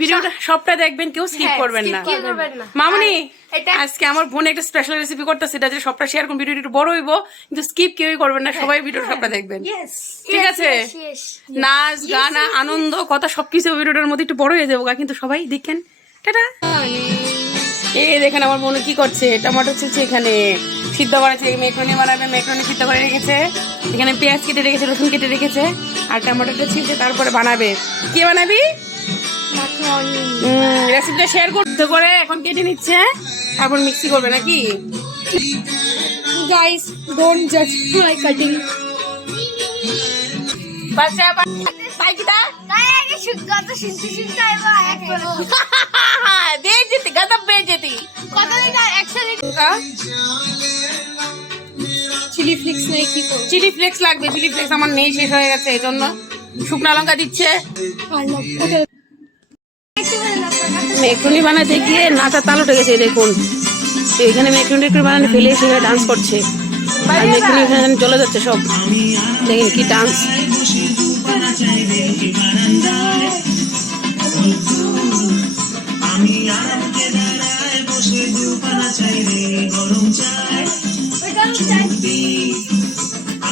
ভিডিওটা সবটা দেখবেন, কেউ স্কিপ করবেন না। মামুনি আজকে আমার বোন একটা স্পেশাল রেসিপি করতেছে, এটা যে সবটা শেয়ার করুন, ভিডিওটা একটু বড় হইব কিন্তু স্কিপ কেউই করবেন না, সবাই ভিডিওটা সবটা দেখবেন, ঠিক আছে? নাচ গান আনন্দ কথা সবকিছু ভিডিওটার মধ্যে একটু বড় হয়ে যাবো, কিন্তু সবাই দেখেন। টাটা। এই দেখেন আমার বোন কি করছে, টমেটো ছিলছে, এখানে সিদ্ধ করেছে, মেকরনি বানাবে, মেকরনি সিদ্ধ করে রেখেছে, এখানে পেঁয়াজ কেটে রেখেছে, রসুন কেটে রেখেছে, আর টমেটোটা ছিলছে, তারপরে বানাবে। কে বানাবি? রেসিপিটা শেয়ার করতে করে এখন কেটে নিচ্ছে, তারপর মিক্সি করবে নাকি? গাইস ডোন্ট জাজ মাই কাটিং। বাচ্চা বাইকিটা কত শুনতে শুনতে আইবা একবারে বেজেতি গাদা বেজেতি কত দিন একসাথে চিলি ফ্লেক্স নেই কি করব? চিলি ফ্লেক্স লাগবে, চিলি ফ্লেক্স আমার নেই, শেষ হয়ে গেছে, এই জন্য শুকনো লঙ্কা দিচ্ছে। মেকরনি বানাতে গিয়ে নাচা তাল উঠে গেছে, দেখুন এখানে মেকরনি বানানো ফেলে সেখানে ডান্স করছে, আর মেকরনি এখানে চলে যাচ্ছে সব, দেখেন কি ডান্স।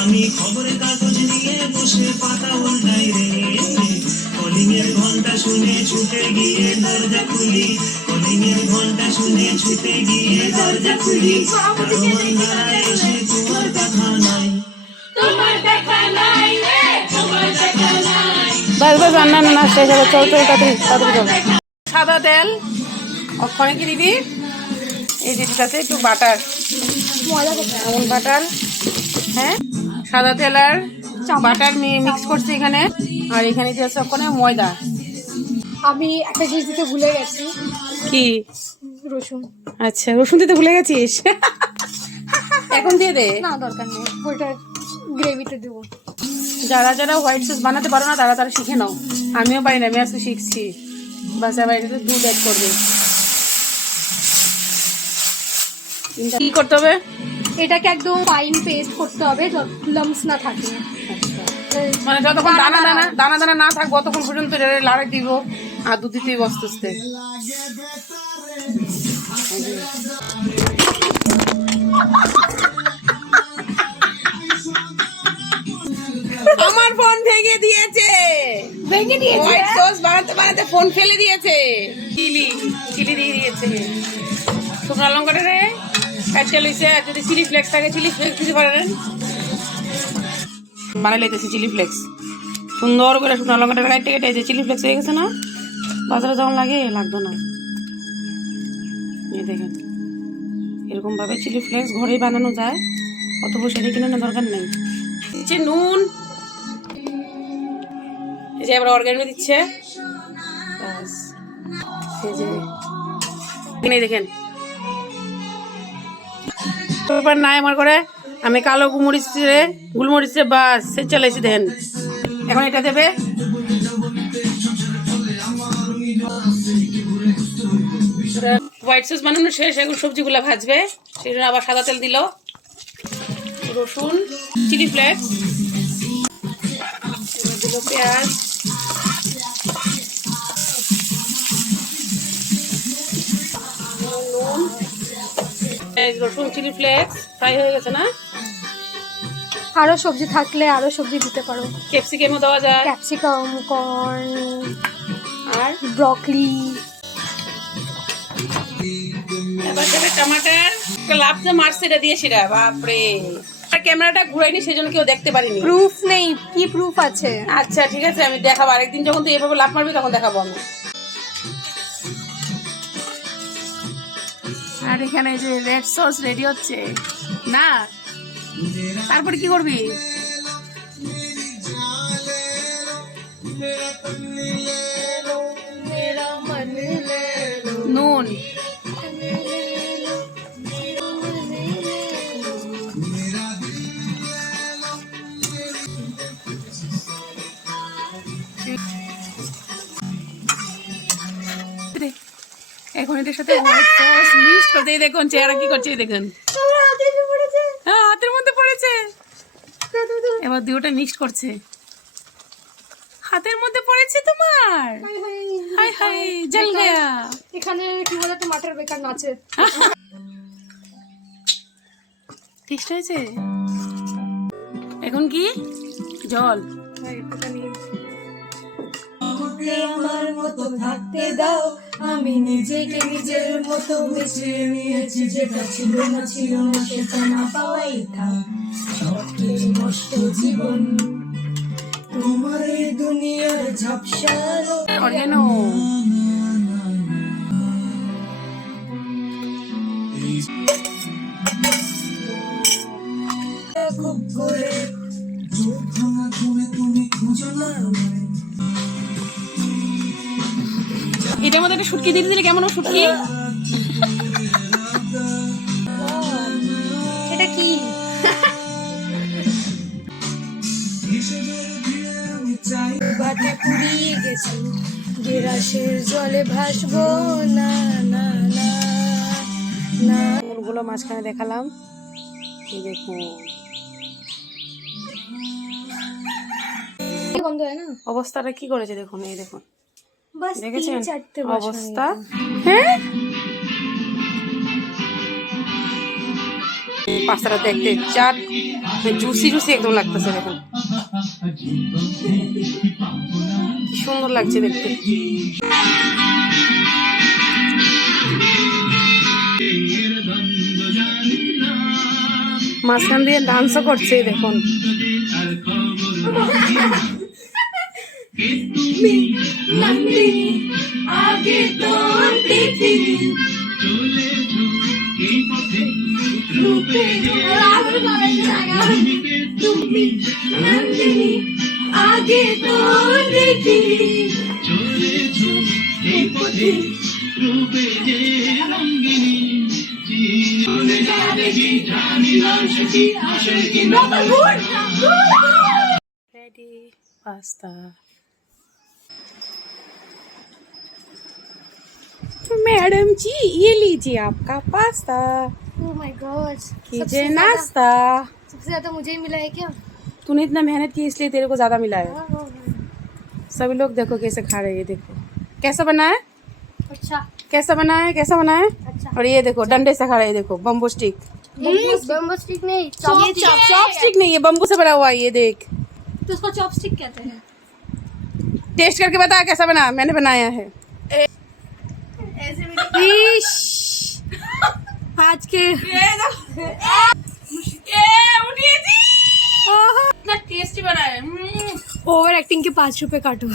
আমি খবরের কাগজ নিয়ে বসে পাতা উল্টাই রে, কলিং এর ঘন্টা শুনে ছুটে গিয়ে দরজা খুলি, কলিং এর ঘন্টা শুনে ছুটে গিয়ে দরজা খুলি, এসে তোমার দেখা নাই, তোমার দেখা নাই রে, তোমার দেখা নাই। বাস বাস রান্না না শেষ হবে, চল চল তাড়াতাড়ি তাড়াতাড়ি চল। সাদা তেল ওখানে কি দিবি? এই দিদিটাতে একটু বাটার, আমুল বাটার, হ্যাঁ সাদা তেল আর বাটার মিক্স করছি এখানে, আর এখানে দিয়েছে ওখানে ময়দা। আমি একটা জিনিস দিতে ভুলে গেছি, কি? রসুন। আচ্ছা রসুন দিতে ভুলে গেছিস? এখন দিয়ে দে, না দরকার নেই, ওইটা গ্রেভিতে দেবো। যারা যারা হোয়াইট সস বানাতে পারো না তারা তারা শিখে নাও, আমিও পারি না, আমি আজকে শিখছি। বাচ্চা বাড়িতে দুধ অ্যাড করবে। কি করতে হবে? এটাকে একদম ফাইন পেস্ট করতে হবে, যত লাম্পস না থাকে। মানে যতক্ষণ দানা দানা দানা দানা না থাকবো ততক্ষণ পর্যন্ত লাড়ে দিব, আর দুধ দিতেই আস্তে আস্তে। আমার ফোন ভেঙে দিয়েছে, হোয়াইট সস বানাতে বানাতে ফোন ফেলে দিয়েছে, চিলি চিলি দিয়ে দিয়েছে, শুকনো লঙ্কাটা রে কাটতে লইছে, আর যদি চিলি ফ্লেক্স থাকে চিলি ফ্লেক্স দিতে পারেন, বানাই লাইতেছি চিলি ফ্লেক্স সুন্দর করে, শুকনো লঙ্কাটা কাটতে কেটে যে চিলি ফ্লেক্স হয়ে গেছে না, বাজারে যেমন লাগে লাগতো না। এই দেখেন এরকম ভাবে চিলি ফ্লেক্স ঘরেই বানানো যায়, অত বসে কিনে না দরকার নেই। দিচ্ছে নুন, এই যে আবার অর্গানো দিচ্ছে, দেখেন নাই আমার করে আমি কালো গুলমরিচে বাস সে চালাইছি, দেখেন এখন এটা দেবে। হোয়াইট সস বানানো শেষ, এখন সবজিগুলো ভাজবে, সেই জন্য আবার সাদা তেল দিল, রসুন, চিলি ফ্লেক্স দিল, পেঁয়াজ, নুন, রসুন, চিলি ফ্লেক্স ফ্রাই হয়ে গেছে না? আরো সবজি থাকলে আরো সবজি দিতে পারো, ক্যাপসিকামও দেওয়া যায়, ক্যাপসিকাম, কর্ন আর ব্রকলি। এবার দেবে টমাটার, লাফতে মারছে এটা দিয়ে, সেটা বাপরে ক্যামেরাটা ঘুরাইনি সেজন্য কেউ দেখতে পারিনি। প্রুফ নেই, কি প্রুফ আছে? আচ্ছা ঠিক আছে আমি দেখাবো আরেকদিন, যখন তুই এভাবে লাফ মারবি তখন দেখাবো আমি। আর এখানে যে রেড সস রেডি হচ্ছে না, তারপরে কি করবি? নুন, এখন এদের সাথে হোয়াইট সস মিক্স করতে, দেখুন চেহারা কি করছে, দেখুন হ্যাঁ হাতের মধ্যে পড়েছে, এবার দুটোটা মিক্স করছে, হাতের মধ্যে পড়েছে তোমার, হাই हाय हाय जल गया এখানে কি বলে তো মাঠের বেকার নাচে। টেস্ট হয়েছে এখন কি জল আমার মতো থাকতে দাও, আমি নিজেকে নিজের মতো বেছে নিয়েছি, যেটা ছিল না সেটা না পাওয়াই থাক, সবকিছু নষ্ট জীবন, তোমার এই দুনিয়ার ঝাপসালো অর্গানো খুব করে তুমি খুঁজো না আমায়। এটার মধ্যে একটা শুটকি দিয়ে দিলে কেমন শুটকি এটা কি? বাটে পুড়িয়ে গেছি, গেরাসের জলে ভাসবো না না না না। ফুলগুলো মাঝখানে দেখালাম এই দেখুন গন্ধ হয় না? অবস্থাটা কি করেছে দেখুন এই দেখুন বাস দেখেছেন 3-4টে অবস্থা হ্যাঁ পাস্তাটা দেখতে চাট জুসি জুসি একদম লাগতেছে দেখুন কি সুন্দর লাগছে দেখতে মাঝখান দিয়ে ডান্সও করছে দেখুন আগে তো দেখিনি তুমি নন্দিনী, আগে তো দেখিনি रेडी पास्ता मैडम जी ये लीजिए आपका पास्ता Oh my God! कीजिए नाश्ता सबसे ज्यादा मुझे ही मिला है क्या? तूने इतना मेहनत की इसलिए तेरे को ज्यादा मिला है सभी लोग देखो कैसे खा रहे हैं देखो कैसा बना है अच्छा कैसा बना है अच्छा और ये देखो डंडे से खा रहे हैं देखो बम्बू स्टिक बम्बो स्टिक नहीं, चॉपस्टिक नहीं है बम्बू से बना हुआ है ये देख तो उसको चॉपस्टिक कहते हैं। टेस्ट करके बता कैसा बना मैंने बनाया है इश, आज के टेस्टी बना है ओवर एक्टिंग के 5 रुपए काटो।